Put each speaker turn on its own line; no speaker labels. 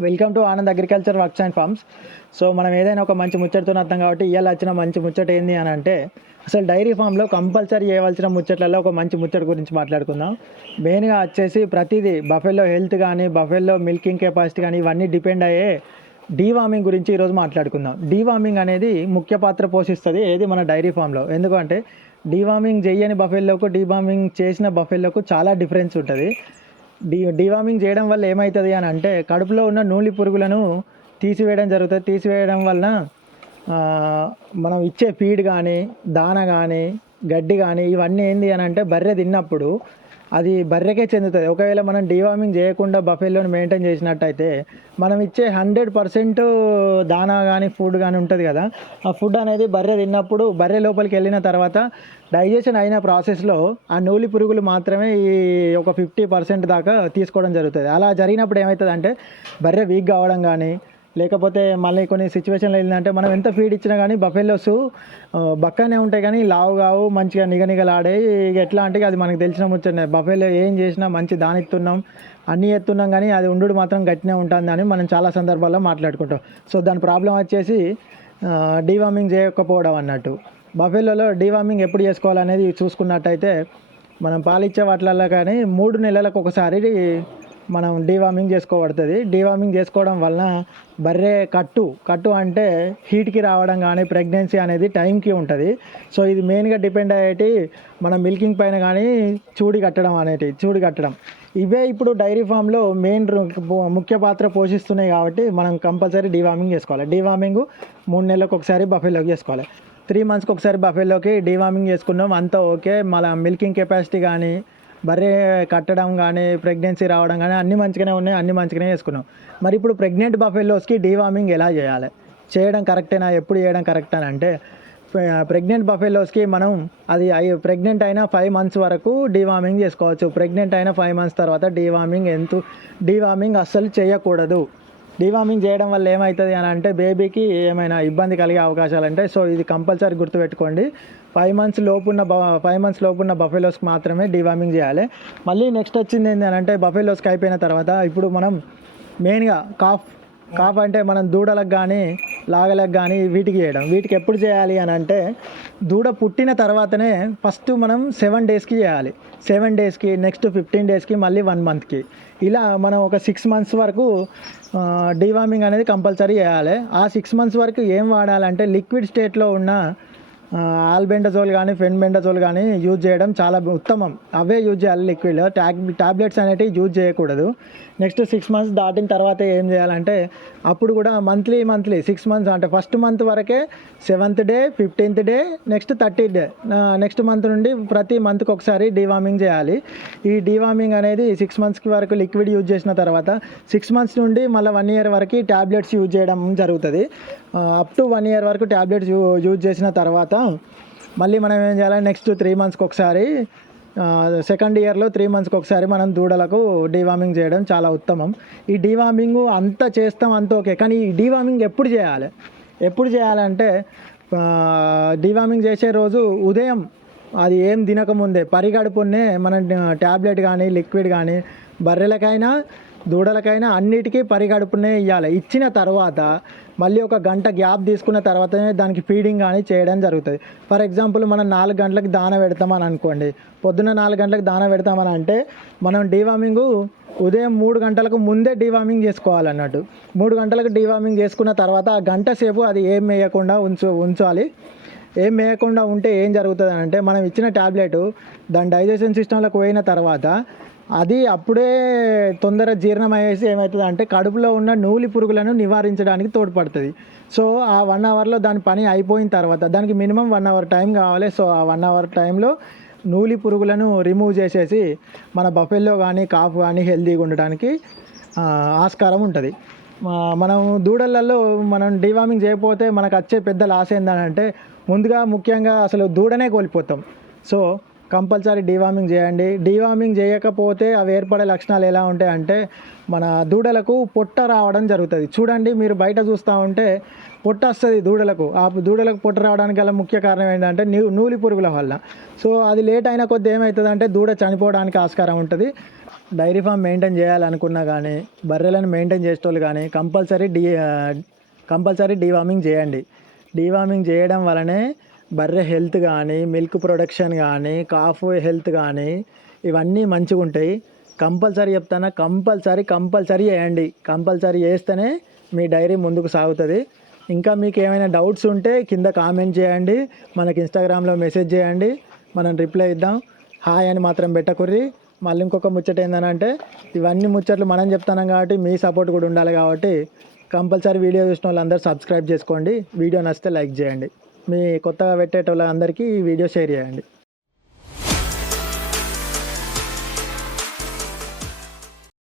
Welcome to Anand agriculture works and farms. So మనం ఏదైనా ఒక మంచి ముచ్చటతో అర్థం కాబట్టి ఇవాళ వచ్చిన మంచి ముచ్చట ఏంది అని అంటే అసలు డైరీ ఫామ్లో కంపల్సరీ చేయవలసిన ముచ్చట్లలో ఒక మంచి ముచ్చట గురించి మాట్లాడుకుందాం. మెయిన్గా వచ్చేసి ప్రతిదీ బఫెల్లో హెల్త్ కానీ బఫెల్లో మిల్కింగ్ కెపాసిటీ కానీ ఇవన్నీ డిపెండ్ అయ్యే డీవార్మింగ్ గురించి ఈరోజు మాట్లాడుకుందాం. డీవార్మింగ్ అనేది ముఖ్య పాత్ర పోషిస్తుంది ఏది మన డైరీ ఫామ్లో. ఎందుకంటే డీవార్మింగ్ చేయని బఫెల్లోకు డీవార్మింగ్ చేసిన బఫెల్లోకు చాలా డిఫరెన్స్ ఉంటుంది. డీ డీవార్మింగ్ చేయడం వల్ల ఏమవుతుంది అని అంటే కడుపులో ఉన్న నూలి పురుగులను తీసివేయడం జరుగుతుంది. తీసివేయడం వలన మనం ఇచ్చే ఫీడ్ కానీ దాన కానీ గడ్డి కానీ ఇవన్నీ ఏంది అని అంటే బర్రె తిన్నప్పుడు అది బర్రెకే చెందుతుంది. ఒకవేళ మనం డీవార్మింగ్ చేయకుండా బఫెల్లోని మెయింటైన్ చేసినట్టయితే మనం ఇచ్చే హండ్రెడ్ పర్సెంట్ దానా కానీ ఫుడ్ కానీ ఉంటుంది కదా. ఆ ఫుడ్ అనేది బర్రె తిన్నప్పుడు బర్రె లోపలికి వెళ్ళిన తర్వాత డైజెషన్ అయిన ప్రాసెస్లో ఆ నూలి పురుగులు మాత్రమే ఈ ఒక ఫిఫ్టీ పర్సెంట్ దాకా తీసుకోవడం జరుగుతుంది. అలా జరిగినప్పుడు ఏమవుతుంది అంటే బర్రె వీక్ కావడం కానీ లేకపోతే మళ్ళీ కొన్ని సిచ్యువేషన్లో ఏంటంటే మనం ఎంత ఫీడ్ ఇచ్చినా కానీ బఫెల్లోస్ బక్కనే ఉంటాయి కానీ లావు కావు మంచిగా నిగనిగలాడే ఇక ఎట్లా అంటే అది మనకు తెలిసిన ముచ్చండి బఫెలో ఏం చేసినా మంచి దాని ఎత్తున్నాం అన్నీ ఎత్తున్నాం కానీ అది ఉండు మాత్రం గట్టినే ఉంటుంది అని మనం చాలా సందర్భాల్లో మాట్లాడుకుంటాం. సో దాని ప్రాబ్లం వచ్చేసి డీవార్మింగ్ చేయకపోవడం అన్నట్టు. బఫెలోలో డీవార్మింగ్ ఎప్పుడు చేసుకోవాలనేది చూసుకున్నట్టయితే మనం పాలిచ్చే వాటిలలో కానీ మూడు నెలలకు ఒకసారి మనం డీవార్మింగ్ చేసుకోబడుతుంది. డీవార్మింగ్ చేసుకోవడం వలన బర్రె కట్టు కట్టు అంటే హీట్కి రావడం కానీ ప్రెగ్నెన్సీ అనేది టైంకి ఉంటుంది. సో ఇది మెయిన్గా డిపెండ్ అయ్యేటి మన మిల్కింగ్ పైన కానీ చూడి కట్టడం అనేటి చూడి కట్టడం. ఇవే ఇప్పుడు డైరీ ఫామ్లో మెయిన్ ముఖ్య పాత్ర పోషిస్తున్నాయి కాబట్టి మనం కంపల్సరీ డీవార్మింగ్ చేసుకోవాలి. డీవార్మింగ్ మూడు నెలలకు ఒకసారి బఫెలోకి చేసుకోవాలి. త్రీ మంత్స్కి ఒకసారి బఫెలోకి డీవార్మింగ్ చేసుకున్నాం. అంతా ఓకే మళ్ళీ మిల్కింగ్ కెపాసిటీ కానీ బర్రె కట్టడం కానీ ప్రెగ్నెన్సీ రావడం కానీ అన్నీ మంచిగానే ఉన్నాయి అన్నీ మంచిగానే చేసుకున్నాం. మరి ఇప్పుడు ప్రెగ్నెంట్ బఫెల్లోస్కి డీవార్మింగ్ ఎలా చేయాలి? చేయడం కరెక్టేనా? ఎప్పుడు చేయడం కరెక్ట్ అని అంటే ప్రెగ్నెంట్ బఫెల్లోస్కి మనం అది ప్రెగ్నెంట్ అయిన ఫైవ్ మంత్స్ వరకు డీవార్మింగ్ చేసుకోవచ్చు. ప్రెగ్నెంట్ అయిన ఫైవ్ మంత్స్ తర్వాత డీవార్మింగ్ ఎంత డీవార్మింగ్ అస్సలు చేయకూడదు. డీవార్మింగ్ చేయడం వల్ల ఏమవుతుంది అని అంటే బేబీకి ఏమైనా ఇబ్బంది కలిగే అవకాశాలు ఉంటాయి. సో ఇది కంపల్సరీ గుర్తుపెట్టుకోండి. ఫైవ్ మంత్స్ లోపున్న బ ఫైవ్ మంత్స్ లోపున్న బఫెలోస్కి మాత్రమే డీవార్మింగ్ చేయాలి. మళ్ళీ నెక్స్ట్ వచ్చింది ఏంటి అని అంటే బఫెలోస్కి అయిపోయిన తర్వాత ఇప్పుడు మనం మెయిన్గా కాఫ్ కాఫ్ అంటే మనం దూడలకు కానీ లాగలకు కానీ వీటికి చేయడం. వీటికి ఎప్పుడు చేయాలి అని అంటే దూడ పుట్టిన తర్వాతనే ఫస్ట్ మనం సెవెన్ డేస్కి చేయాలి. సెవెన్ డేస్కి నెక్స్ట్ ఫిఫ్టీన్ డేస్కి మళ్ళీ వన్ మంత్కి. ఇలా మనం ఒక సిక్స్ మంత్స్ వరకు డివామింగ్ అనేది కంపల్సరీ చేయాలి. ఆ సిక్స్ మంత్స్ వరకు ఏం వాడాలంటే లిక్విడ్ స్టేట్లో ఉన్న ఆల్బెండజోల్ కానీ ఫెన్బెండజోల్ కానీ యూజ్ చేయడం చాలా ఉత్తమం. అవే యూజ్ చేయాలి లిక్విడ్. ట్యాబ్ ట్యాబ్లెట్స్ అనేటివి యూజ్ చేయకూడదు. నెక్స్ట్ సిక్స్ మంత్స్ దాటిన తర్వాత ఏం చేయాలంటే అప్పుడు కూడా మంత్లీ మంత్లీ సిక్స్ మంత్స్ అంటే ఫస్ట్ మంత్ వరకే seventh day fifteenth day next thirty day. Next month నుండి ప్రతి మంత్కి ఒకసారి డీవార్మింగ్ చేయాలి. ఈ డీవార్మింగ్ అనేది సిక్స్ మంత్స్కి వరకు లిక్విడ్ యూజ్ చేసిన తర్వాత సిక్స్ మంత్స్ నుండి మళ్ళీ వన్ ఇయర్ వరకు ట్యాబ్లెట్స్ యూజ్ చేయడం జరుగుతుంది. అప్ టు వన్ ఇయర్ వరకు ట్యాబ్లెట్స్ యూజ్ చేసిన తర్వాత మళ్ళీ మనం ఏం చేయాలి? నెక్స్ట్ త్రీ మంత్స్కి ఒకసారి సెకండ్ ఇయర్లో త్రీ మంత్స్కి ఒకసారి మనం దూడలకు డీవార్మింగ్ చేయడం చాలా ఉత్తమం. ఈ డీవార్మింగ్ అంతా చేస్తాం అంత ఓకే. కానీ ఈ డీవార్మింగ్ ఎప్పుడు చేయాలి? ఎప్పుడు చేయాలంటే డీవార్మింగ్ చేసే రోజు ఉదయం అది ఏం తినకముందే పరిగడుపునే మనం ట్యాబ్లెట్ కానీ లిక్విడ్ కానీ బర్రెలకైనా దూడలకైనా అన్నిటికీ పరిగడుపునే ఇవ్వాలి ఇచ్చిన తర్వాత మళ్ళీ ఒక గంట గ్యాప్ తీసుకున్న తర్వాతనే దానికి ఫీడింగ్ కానీ చేయడం జరుగుతుంది. ఫర్ ఎగ్జాంపుల్ మనం నాలుగు గంటలకు దాన పెడతామని అనుకోండి. పొద్దున్న నాలుగు గంటలకు దాన పెడతామని అంటే మనం డీవార్మింగ్ ఉదయం మూడు గంటలకు ముందే డీవార్మింగ్ చేసుకోవాలన్నట్టు. మూడు గంటలకు డీవార్మింగ్ చేసుకున్న తర్వాత ఆ గంట సేపు అది ఏం వేయకుండా ఉంచు ఉంచాలి. ఏం వేయకుండా ఉంటే ఏం జరుగుతుంది అంటే మనం ఇచ్చిన ట్యాబ్లెట్ దాని డైజెషన్ సిస్టంలోకి పోయిన తర్వాత అది అప్పుడే తొందర జీర్ణం అయ్యేసి ఏమవుతుంది అంటే కడుపులో ఉన్న నూలి పురుగులను నివారించడానికి తోడ్పడుతుంది. సో ఆ వన్ అవర్లో దాని పని అయిపోయిన తర్వాత దానికి మినిమం వన్ అవర్ టైం కావాలి. సో ఆ వన్ అవర్ టైంలో నూలి పురుగులను రిమూవ్ చేసేసి మన బఫెల్లో కానీ కాఫ్ కానీ హెల్తీగా ఉండడానికి ఆస్కారం ఉంటుంది. మనం దూడలలో మనం డివామింగ్ చేయకపోతే మనకు వచ్చే పెద్ద లాస్ ఏంటంటే ముందుగా ముఖ్యంగా అసలు దూడనే కోల్పోతాం. సో కంపల్సరీ డీవార్మింగ్ చేయండి. డీవార్మింగ్ చేయకపోతే అవి ఏర్పడే లక్షణాలు ఎలా ఉంటాయంటే మన దూడలకు పొట్ట రావడం జరుగుతుంది. చూడండి మీరు బయట చూస్తూ ఉంటే పొట్ట వస్తుంది దూడలకు. ఆ దూడలకు పొట్ట రావడానికి గల ముఖ్య కారణం ఏంటంటే నూ నూలి పురుగుల వల్ల. సో అది లేట్ అయిన కొద్ది ఏమవుతుంది అంటే దూడ చనిపోవడానికి ఆస్కారం ఉంటుంది. డైరీ ఫామ్ మెయింటైన్ చేయాలనుకున్నా కానీ బర్రెలను మెయింటైన్ చేసేటోళ్ళు కానీ కంపల్సరీ డీ కంపల్సరీ డీవార్మింగ్ చేయండి. డీవార్మింగ్ చేయడం వలనే బర్రె హెల్త్ కానీ మిల్క్ ప్రొడక్షన్ కానీ కాఫ్ హెల్త్ కానీ ఇవన్నీ మంచిగా ఉంటాయి కంపల్సరీ చెప్తాను కంపల్సరీ కంపల్సరీ చేయండి. కంపల్సరీ చేస్తేనే మీ డైరీ ముందుకు సాగుతుంది. ఇంకా మీకు ఏమైనా డౌట్స్ ఉంటే కింద కామెంట్ చేయండి. మనకి ఇన్స్టాగ్రామ్లో మెసేజ్ చేయండి. మనం రిప్లై ఇద్దాం. హాయ్ అని మాత్రం పెట్టకుర్రి. మళ్ళీ ఇంకొక ముచ్చట ఏంటంటే ఇవన్నీ ముచ్చట్లు మనం చెప్తున్నాం కాబట్టి మీ సపోర్ట్ కూడా ఉండాలి కాబట్టి కంపల్సరీ వీడియో చూసిన వాళ్ళందరూ సబ్స్క్రైబ్ చేసుకోండి. వీడియో నచ్చితే లైక్ చేయండి. మీ కొత్తగా పెట్టేటోళ్ళందరికీ ఈ వీడియో షేర్ చేయండి.